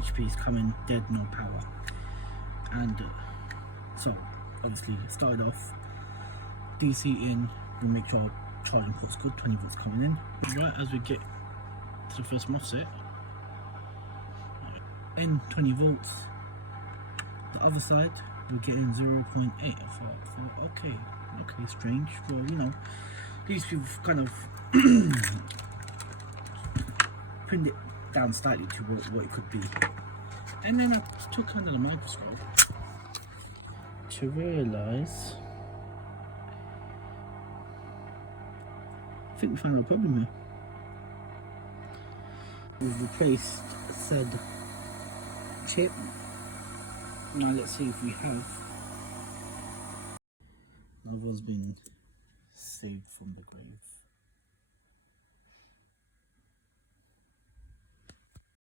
HP is coming dead, no power. And so obviously it started off DC in, we'll make sure charging port's good, 20 volts coming in. Right as we get to the first mofset, in 20 volts, the other side we're getting 0.8. I thought okay, strange. Well, you know, at least we've kind of pinned it down slightly to what it could be. And then I took under the microscope to realise I think we found a problem here. We've replaced said chip. Now let's see if we have. Another one's been saved from the grave.